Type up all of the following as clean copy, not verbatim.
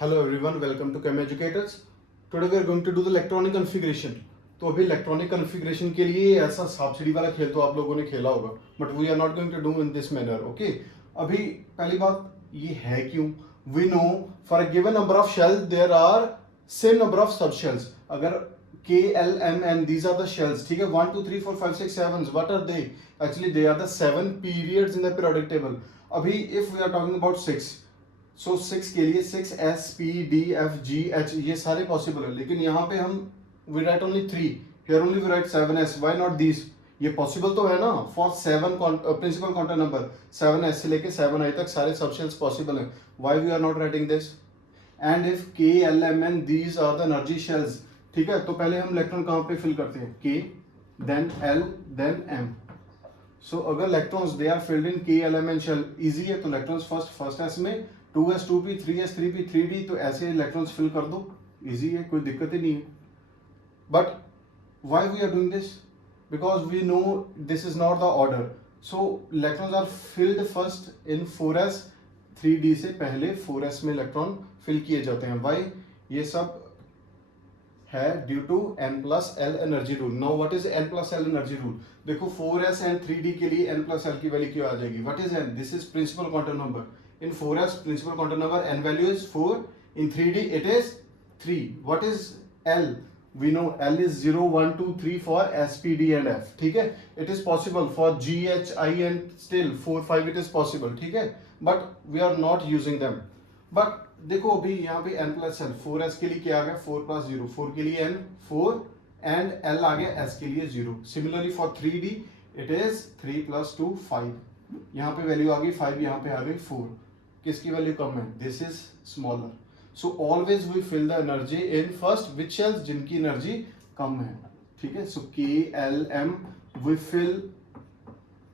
Hello everyone, welcome to Chem Educators. Today we are going to do the electronic configuration. तो अभी electronic configuration के लिए ऐसा सांप सीढ़ी वाला खेल तो आप लोगों ने खेला होगा, but we are not going to do in this manner. Okay, अभी पहली बात ये है क्यों. We know for a given number of shells there are same number of subshells. अगर K L M N these are the shells, ठीक है, 1 2 3 4 5 6 7, what are they? Actually they are the 7 periods in the periodic table. अभी if we are talking about 6, so 6 के लिए 6 S P D F G H ये सारे possible है, लेकिन यहाँ पे हम we write only 3, here only we write 7s. Why not this? ये पॉसिबल तो है ना. For 7 principal quantum number 7s से लेके 7i तक सारे सबशेल्स पॉसिबल है. Why we are not writing this? And if K L M N these are the energy shells, ठीक है, तो पहले हम इलेक्ट्रॉन कहाँ पे फिल करते हैं? K, then L, then M. So अगर electrons they are filled in K L M N shell, easy है, तो इलेक्ट्रॉन्स फर्स्ट एस में 2s 2p 3s 3p 3d, तो ऐसे इलेक्ट्रॉन्स फिल कर दो, इजी है, कोई दिक्कत ही नहीं है. But why we are doing this? Because we know this is not the order. So electrons are filled first in 4s. 3d से पहले 4s में इलेक्ट्रॉन फिल किए जाते हैं. व्हाई? ये सब है due to n plus L energy rule. Now what is n plus L energy rule? देखो 4s एंड 3d के लिए n प्लस एल की वैल्यू क्या आ जाएगी? What is n? This is principal quantum number. In 4s principal quantum number n value is 4. In 3d it is 3. What is L? We know L is 0 1 2 3 for S P D and F. ठीक है, it is possible for G H I and still 4 5 it is possible. ठीक है, but we are not using them. But देखो अभी यहाँ पे n plus l 4s के लिए क्या आ गया? 4 plus 0. 4 के लिए n 4 and l आ गया s के लिए 0. Similarly for 3d it is 3 plus 2 5. यहाँ पे वैल्यू आ गई 5, यहाँ पे आ गई 4. किसकी वैल्यू कम है? This is smaller. So always we fill the energy in first which shells जिनकी एनर्जी कम है. ठीक है, so K L M we fill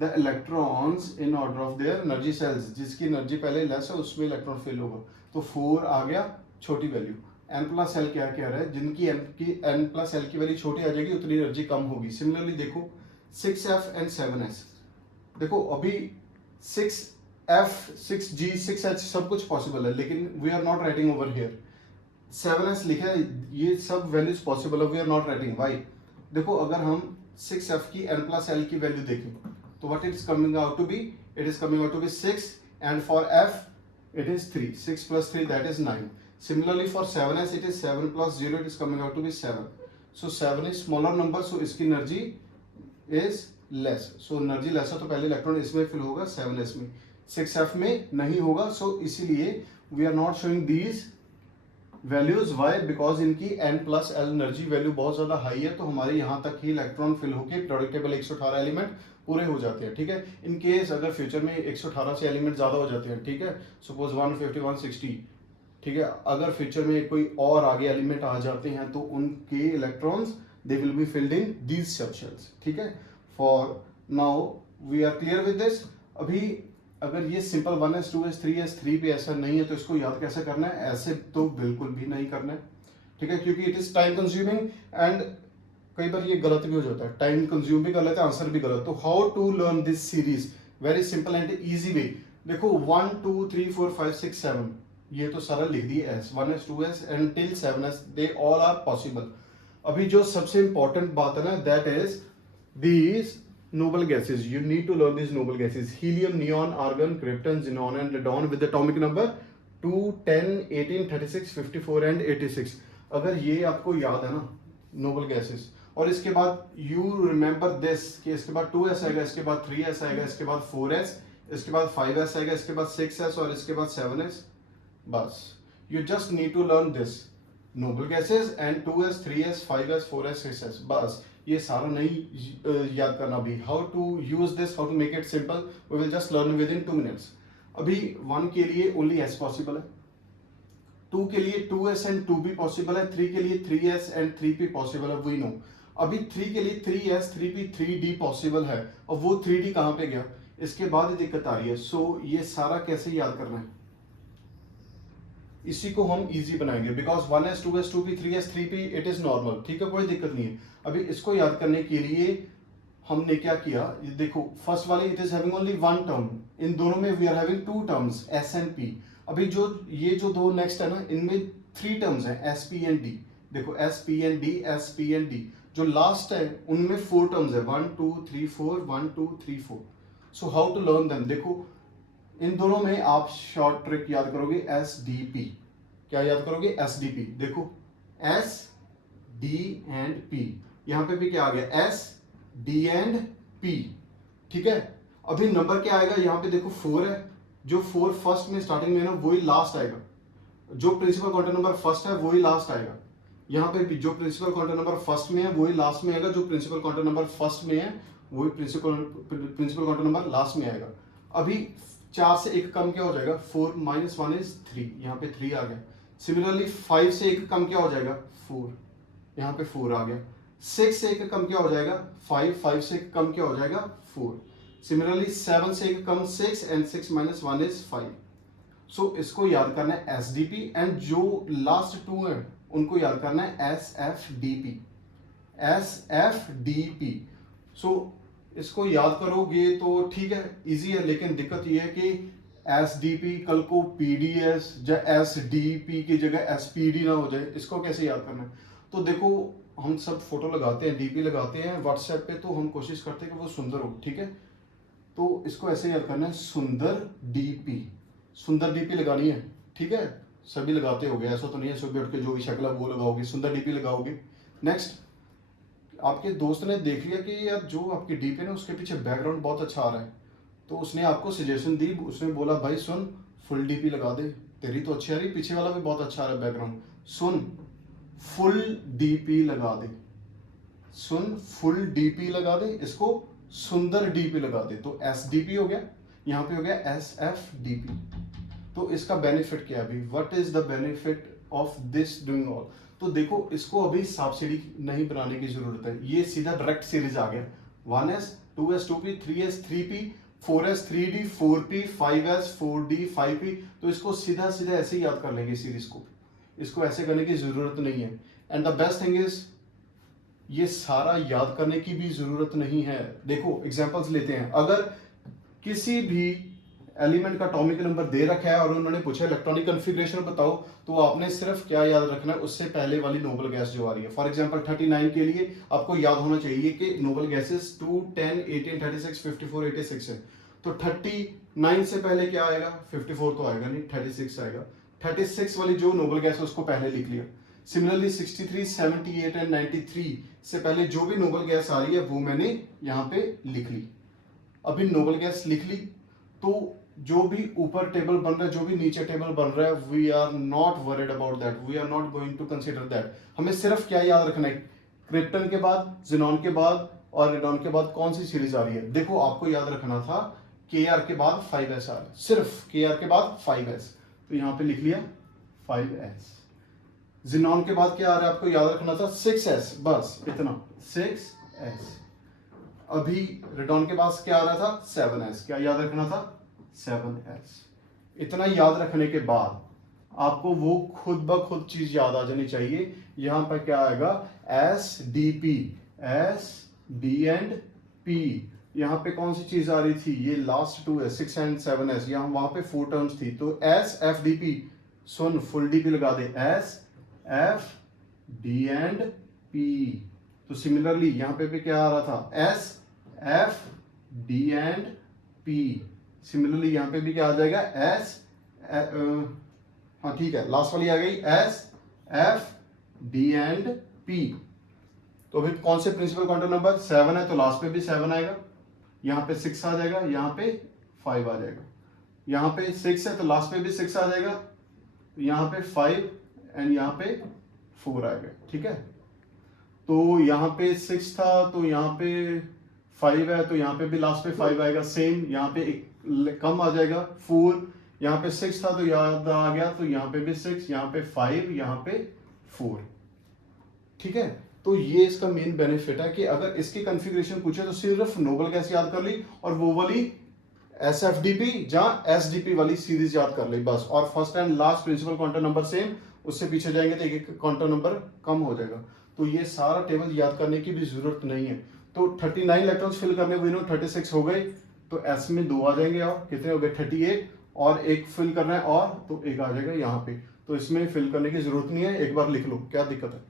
the electrons in order of their energy shells. जिसकी एनर्जी पहले लेस है उसमें इलेक्ट्रॉन फिल होगा. तो 4 आ गया छोटी वैल्यू. n प्लस एल क्या कह रहा है? जिनकी n प्लस एल की वैल्यू छोटी आ जाएगी उतनी एनर्जी कम होगी. सिमिलरली देखो 6f एंड 7s. देखो अभी 6f 6g 6h सब कुछ पॉसिबल है, लेकिन we are not writing over here. 7s लिखा है, ये सब वैल्यूज पॉसिबल है, we are not writing. Why? देखो अगर हम 6f की n प्लस एल की वैल्यू देखें तो what it is coming out to be? It is coming out to be 6 and for f it is 3. 6 plus 3 that is 9. Similarly for 7s it is 7 plus 0, it is coming out to be 7. So 7 is smaller number, so इसकी energy is less. So energy less है तो पहले electron इसमें fill होगा 7s में, 6f में नहीं होगा. so इसीलिए we are not showing these values. Why? because इनकी n plus l energy value बहुत ज्यादा हाई है, तो हमारे यहाँ तक ही इलेक्ट्रॉन फिल होके पीरियोडिक टेबल 118 एलिमेंट पूरे हो जाते हैं. ठीक है, इन केस अगर फ्यूचर में 118 से एलिमेंट ज्यादा हो जाते हैं, ठीक है, सपोज 150 160, ठीक है, अगर फ्यूचर में कोई और आगे एलिमेंट आ जाते हैं तो उनके electrons they will be filled in these subshells. ठीक है, for now we are clear with this. अभी अगर ये simple 1s 2s 3s 3p ऐसा नहीं है तो इसको याद कैसे करना है? ऐसे तो बिल्कुल भी नहीं करना है. ठीक है, क्योंकि it is time consuming and कई बार ये गलत भी हो जाता है. टाइम कंज्यूम भी गलत है, आंसर भी गलत. तो how to learn this series? Very simple and easy way. देखो 1 2 3 4 5 6 7 ये तो सारा लिख दिए s 1s 2s and till 7s they all are possible. अभी जो सबसे इंपॉर्टेंट बात है ना, that is these noble gases. You need to learn these noble gases: helium, neon, argon, krypton, xenon and radon with atomic number 2 10 18 36 54 and 86. अगर ये आपको याद है ना noble gases, और इसके बाद you remember this कि इसके बाद 2s आएगा, इसके बाद 3s आएगा, इसके बाद 4s, इसके बाद 5s आएगा, इसके बाद 6s और इसके बाद 7s. बस you just need to learn this noble gases and 2s 3s 5s 4s 6s. बस ये सारा नहीं याद करना. भी how to use this, how to make it simple, we will just learn within 2 minutes. अभी 1 के लिए ओनली s पॉसिबल है, 2 के लिए 2s एंड 2p पॉसिबल है, 3 के लिए 3s एंड 3p पॉसिबल है. वी नो अभी 3 के लिए 3s 3p 3d पॉसिबल है, और वो 3d कहाँ पे गया? इसके बाद दिक्कत आ रही है. सो ये सारा कैसे याद करना है? इसी को हम इजी बनाएंगे, because 1s 2s 2p 3s 3p it is normal. ठीक है, कोई दिक्कत नहीं है. अभी इसको याद करने के लिए हमने क्या किया, ये देखो फर्स्ट वाले it is having only one term, इन दोनों में we are having two terms S and P. अभी जो ये जो दो नेक्स्ट है ना, इनमें थ्री टर्म्स हैं एस पी एंड डी। देखो S P and D, S P and D. जो लास्ट है उनमें फोर टर्म्स है, 1 2 3 4, 1 2 3 4। So how to learn them, देखो इन दोनों में आप शॉर्ट ट्रिक याद करोगे एस डी पी। क्या याद करोगे, एस डी पी। देखो एस डी एंड पी, यहां पे भी क्या आ गया, एस डी एंड पी। ठीक है, अभी नंबर क्या आएगा, यहां पे देखो 4 है, जो 4 फर्स्ट में स्टार्टिंग में है ना वही लास्ट आएगा। जो प्रिंसिपल क्वांटम नंबर फर्स्ट है वही लास्ट आएगा। यहाँ पे भी जो प्रिंसिपल क्वांटम नंबर फर्स्ट में है वही लास्ट में आएगा, जो प्रिंसिपल क्वांटम नंबर फर्स्ट में है वही प्रिंसिपल क्वांटम नंबर लास्ट में आएगा। अभी 4 से 1 कम क्या हो जाएगा, 4 - 1 इज 3, यहाँ पे 3 आ गया। सिमिलरली 5 से 1 कम क्या हो जाएगा, 4, यहाँ पे 4 आ गया। 6 से 1 कम क्या हो जाएगा, 5, 5 से 1 कम क्या हो जाएगा, 4। सिमिलरली 7 से 1 कम 6 एंड 6 - 1 इज 5। सो इसको याद करना है एस डी पी, एंड जो लास्ट 2 है उनको याद करना है S F D P, S F D P. So इसको याद करोगे तो ठीक है, इजी है, लेकिन दिक्कत ये है कि एस डी पी कल को पी डी एस या एस डी पी की जगह एस पी डी ना हो जाए, इसको कैसे याद करना है। तो देखो हम सब फोटो लगाते हैं, डीपी लगाते हैं व्हाट्सएप पे, तो हम कोशिश करते हैं कि वो सुंदर हो, ठीक है। तो इसको ऐसे याद करना है, सुंदर डीपी, सुंदर डीपी लगानी है, ठीक है। सभी लगाते होगे, ऐसा तो नहीं है सुबह उठ के जो भी शक्ल है वो लगाओगे, सुंदर डीपी लगाओगे। नेक्स्ट, आपके दोस्त ने देख लिया कि यार जो आपकी डीपी है ना उसके पीछे बैकग्राउंड बहुत अच्छा आ रहा है, तो उसने आपको सजेशन दी, उसने बोला भाई सुन फुल डीपी लगा दे, तेरी तो अच्छी आ रही, पीछे वाला भी बहुत अच्छा आ रहा है बैकग्राउंड, सुन फुल डीपी लगा दे, सुन फुल डीपी लगा दे, इसको सुंदर डीपी लगा दे। तो एस डीपी हो गया, यहाँ पे हो गया एस एफ डीपी। तो इसका बेनिफिट क्या है अभी, what is the benefit of this doing all. तो देखो इसको अभी सब्सिडी नहीं बनाने की जरूरत है, ये सीधा डायरेक्ट सीरीज आ गया, 1s 2s 2p 3s 3p 4s 3d 4p 5s 4d 5p। तो इसको सीधा सीधा ऐसे ही याद कर लेंगे सीरीज को, इसको ऐसे करने की जरूरत नहीं है। And the best thing is ये सारा याद करने की भी जरूरत नहीं है। देखो एग्जांपल्स लेते हैं, अगर किसी भी एलिमेंट का एटॉमिक नंबर दे रखा है और उन्होंने पूछा इलेक्ट्रॉनिक कॉन्फ़िगरेशन बताओ, तो आपने सिर्फ क्या याद रखना है, उससे पहले वाली नोबल गैस जो आ रही है। फॉर एग्जांपल 39 के लिए आपको याद होना चाहिए कि नोबल गैसेस 2 10 18 36 54 86 है। तो 39 से पहले क्या आएगा, 54 तो आएगा नहीं, 36 आएगा। 36 वाली जो नोबल गैस है उसको पहले लिख लिया। सिमिलरली 63 78 एंड 93 से पहले जो भी नोबल गैस आ रही है वो मैंने यहाँ पे लिख ली। अभी नोबल गैस लिख ली, तो जो भी ऊपर टेबल बन रहा है, जो भी नीचे टेबल बन रहा है, we are not worried about that, we are not going to consider that. हमें सिर्फ क्या याद रखना है, क्रिप्टन के बाद, ज़ेनॉन के बाद और रेडॉन के बाद कौन सी सीरीज आ रही है। देखो आपको याद रखना था के आर के बाद 5s आ रहा है, सिर्फ के आर के बाद 5s, तो यहाँ पे लिख लिया 5s। ज़ेनॉन के बाद क्या आ रहा है आपको याद रखना था 6s, बस इतना 6s। अभी रेडॉन के पास क्या आ रहा था 7s, क्या याद रखना था 7s। इतना याद रखने के बाद आपको वो खुद ब खुद चीज याद आ जानी चाहिए। यहां पर क्या आएगा, S D P, S D and P. यहाँ पे कौन सी चीज आ रही थी, ये लास्ट 2 है 6 एंड 7s, यहाँ वहां पे 4 टर्म्स थी, तो एस एफ डी पी, सुन फुल डी पी लगा दे, S F D and P. तो सिमिलरली यहाँ पे भी क्या आ रहा था, S F D and P. Similarly यहाँ पे भी क्या आ जाएगा, एस, हाँ ठीक है, लास्ट वाली आ गई S F D and P. तो अभी कौन से प्रिंसिपल क्वांटम नंबर 7 है, तो लास्ट पे भी 7 आएगा, यहाँ पे 6 आ जाएगा, यहाँ पे 5 आ जाएगा, यहाँ पे 6 है तो लास्ट पे भी 6 आ जाएगा, यहाँ पे 5 एंड यहाँ पे 4 आएगा, ठीक है। तो यहाँ पे 6 था तो यहाँ पे 5 है, तो यहाँ पे भी लास्ट पे 5 आएगा, सेम यहाँ पे एक कम आ जाएगा 4, यहाँ पे 6 था तो याद आ गया, तो यहाँ पे भी 6, यहाँ पे 5, यहाँ पे 4, ठीक है। तो ये इसका मेन बेनिफिट है कि अगर इसकी कॉन्फ़िगरेशन पूछे तो सिर्फ नोबल गैस याद कर ली और वो वाली एस एफ डी पी जहाँ एस डी पी वाली सीरीज याद कर ली बस, और first and last principal quantum number same, उससे पीछे जाएंगे तो एक एक क्वांटम नंबर कम हो जाएगा। तो ये सारा टेबल याद करने की भी जरूरत नहीं है। तो 39 इलेक्ट्रॉन्स फिल करने, वी नो 36 हो गए, तो एस में 2 आ जाएंगे, और कितने हो गए 38, और एक फिल करना है और, तो एक आ जाएगा यहाँ पे। तो इसमें फिल करने की जरूरत नहीं है, एक बार लिख लो, क्या दिक्कत है।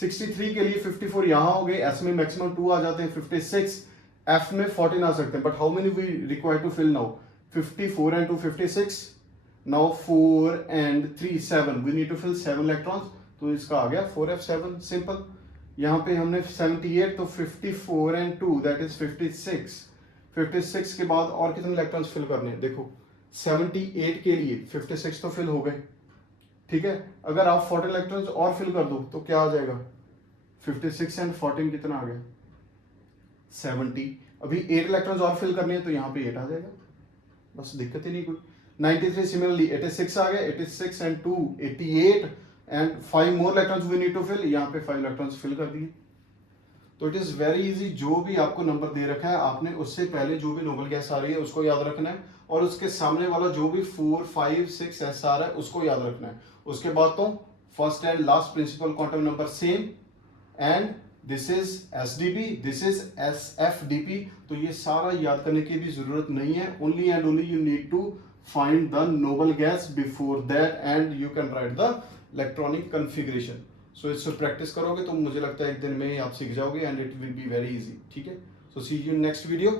63 के लिए 54 यहाँ हो गए, एस में मैक्सिमम 2 आ जाते हैं, 56, एफ में 14 आ सकते हैं, but how many we require to fill now, 54 and 2 56, now 4 and 3 7, we need to fill 7 electrons, तो इसका आ गया 4f7, सिंपल। यहाँ पे हमने 78, तो 54 and 2 दैट इज 56, 56 के बाद और कितने इलेक्ट्रॉन्स फिल करने हैं, देखो 78 के लिए 56 तो फिल हो गए, ठीक है। अगर आप 14 इलेक्ट्रॉन्स और फिल कर दो तो क्या आ जाएगा, 56 and 14 कितना आ गया 70, अभी 8 इलेक्ट्रॉन्स और फिल करने हैं तो यहाँ पे 8 आ जाएगा, बस दिक्कत ही नहीं कोई। 93 सिमिलरली 86 आ गए, 86 and 2 88 and 5 more electrons we need to fill, यहाँ पे 5 इलेक्ट्रॉन्स फिल कर दिए। तो इट इज वेरी इजी, जो भी आपको नंबर दे रखा है आपने उससे पहले जो भी नोबल गैस आ रही है उसको याद रखना है, और उसके सामने वाला जो भी 4 5 6 ऐसा आ रहा है उसको याद रखना है। उसके बाद तो first and last principal quantum number same, and this is SDP, this is SFDP, तो ये सारा याद करने की भी जरूरत नहीं है, only and only you need to find the noble gas before that, and you can write the electronic configuration. So इससे प्रैक्टिस करोगे तो मुझे लगता है एक दिन में ही आप सीख जाओगे, and it will be very easy, ठीक है। सो सी यू नेक्स्ट वीडियो।